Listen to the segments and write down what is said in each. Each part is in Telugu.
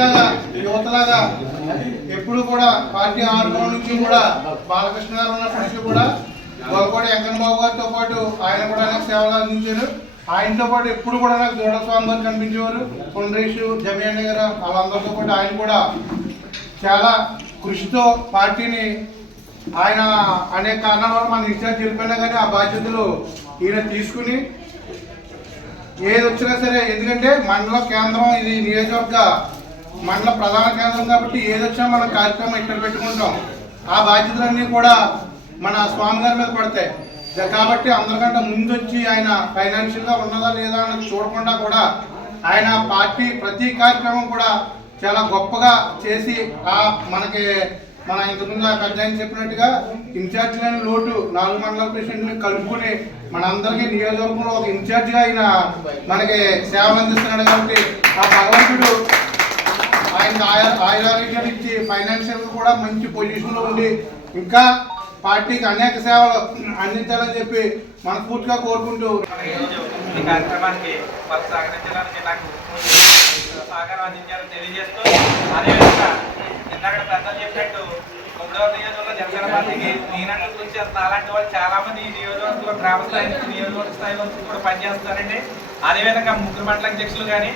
లాగా యువతలాగా ఎప్పుడు కూడా పార్టీ ఆర్గం నుంచి కూడా బాలకృష్ణ గారు ఉన్నప్పటికీ కూడా గొల్లపూడి వెంకన్న బాబు గారితో పాటు ఆయన కూడా అనేక సేవలు అందించారు. ఆయనతో పాటు ఎప్పుడు కూడా నాకు దూడ స్వామి గారు కనిపించేవారు. కొండ్రేషు జమియాని గారు వాళ్ళందరితో పాటు ఆయన కూడా చాలా కృషితో పార్టీని ఆయన అనేక కారణాల వల్ల మన ఇన్ఛార్జ్ వెళ్ళిపోయినా కానీ ఆ బాధ్యతలు ఈయన తీసుకుని ఏది వచ్చినా సరే, ఎందుకంటే మండల కేంద్రం ఇది నియోజకవర్గ మండల ప్రధాన కేంద్రం కాబట్టి ఏది వచ్చినా మనం కార్యక్రమం ఇక్కడ పెట్టుకుంటాం. ఆ బాధ్యతలన్నీ కూడా మన స్వామి గారి మీద పడతాయి కాబట్టి అందరికంటే ముందు వచ్చి ఆయన ఫైనాన్షియల్గా ఉన్నదా లేదా అని చూడకుండా కూడా ఆయన పార్టీ ప్రతి కార్యక్రమం కూడా చాలా గొప్పగా చేసి మనకి మన ఇంతకుముందు పెద్ద ఆయన చెప్పినట్టుగా ఇన్ఛార్జ్ లేని లోటు 4 మండల ప్రెసిడెంట్ని కలుపుకుని మనందరికీ నియోజకవర్గంలో ఒక ఇన్ఛార్జిగా ఆయన మనకి సేవలు అందిస్తున్నాడు. కాబట్టి ఆ భగవంతుడు ఆయన ఆయురారోగ్యాలు ఇచ్చి ఫైనాన్షియల్గా కూడా మంచి పొజిషన్లో ఉండి ఇంకా పార్టీకి అనేక సేవలు అందించాలని చెప్పి మనస్ఫూర్తిగా కోరుకుంటూ ఈ కార్యక్రమానికి వాళ్ళు సహకరించడానికి నాకు సహకారం అందించాలని తెలియజేస్తూ, అదేవిధంగా ఇందాక పెద్దలు చెప్పినట్టు 9వ నియోజకవర్గంలో జనసేన పార్టీకి ఈనాటి గురించి అలాంటి వాళ్ళు చాలా మంది ఈ నియోజకవర్గంలో గ్రామ స్థాయి నుంచి నియోజకవర్గ స్థాయి వరకు కూడా పనిచేస్తారండి. అదేవిధంగా 3 మండల అధ్యక్షులు కానీ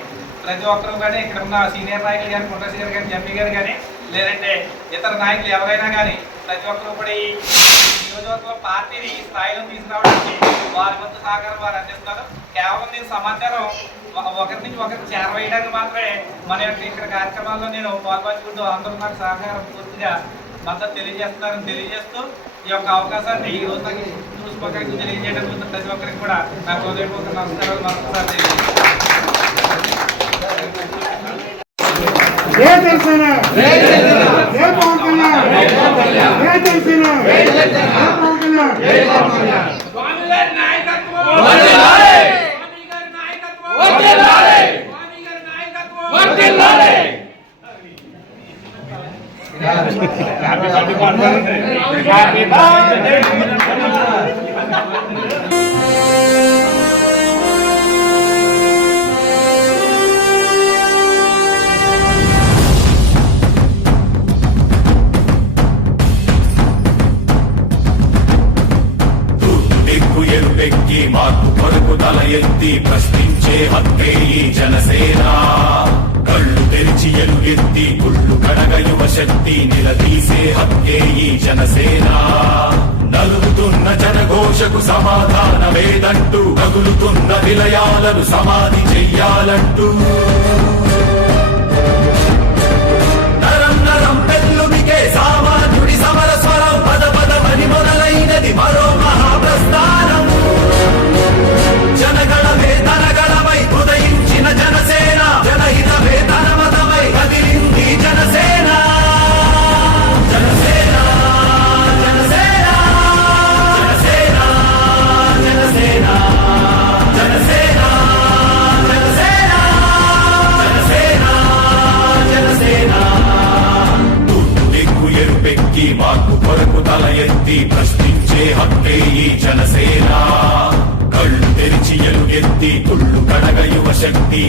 ప్రతి ఒక్కరు కానీ ఇక్కడ ఉన్న సీనియర్ నాయకులు కానీ కొండసి గారు కానీ జంపీ గారు కానీ లేదంటే ఇతర నాయకులు ఎవరైనా కానీ ప్రతి ఒక్కరు కూడా ఈ నియోజకవర్గంలో పార్టీని ఈ స్థాయిలో తీసుకురావడానికి వారి వంతు సహకారం వారు అందిస్తున్నారు. కేవలం నేను సమాచారం ఒకరి నుంచి ఒకరికి చేరవేయడానికి మాత్రమే మన యొక్క ఇక్కడ కార్యక్రమాల్లో నేను పాల్పంచుకుంటూ అందరూ నాకు సహకారం పూర్తిగా మద్దతు తెలియజేస్తున్నారని తెలియజేస్తూ ఈ యొక్క అవకాశాన్ని ఈ రోజు నాకు శుభాకాంక్షలు తెలియజేయడం ప్రతి ఒక్కరికి కూడా నాకు హృదయపూర్వక నమస్కారాలు మరొకసారి తెలియజేస్తాను. మార్పు కొరకు తల ఎత్తి ప్రశ్నించే హక్కే ఈ జనసేన. కళ్ళు తెరిచి ఎలుగెత్తి గుళ్ళు కడగ యువ శక్తి నిలదీసే హక్కే ఈ జనసేన. నలుగుతున్న జనఘోషకు సమాధానమేదంటూ తగులుతున్న విలయాలను సమాధి చెయ్యాలంటూ నరం నరం పెళ్ళుమికే సామాన్యుడి సమర స్వరం పద పదమని మొదలైనది మరో మహాప్రస్థానం. జనగణమే తనగణమై ఉదయించిన జనసేన, జనహితమే తన మతమై కదిలింది జనసేన. జనసేన జనసేన జనసేన జనసేన జనసేన జనసేన జనసేన జనసేన. తూర్పు దిక్కు ఎరుపెక్కి మార్పు కొరకు తల ఎత్తి ప్రశ్నించే హక్కే ఈ జనసేన. కళ్ళు తెరిచి ఎలుగెత్తి కుళ్ళు కడగ యువ శక్తి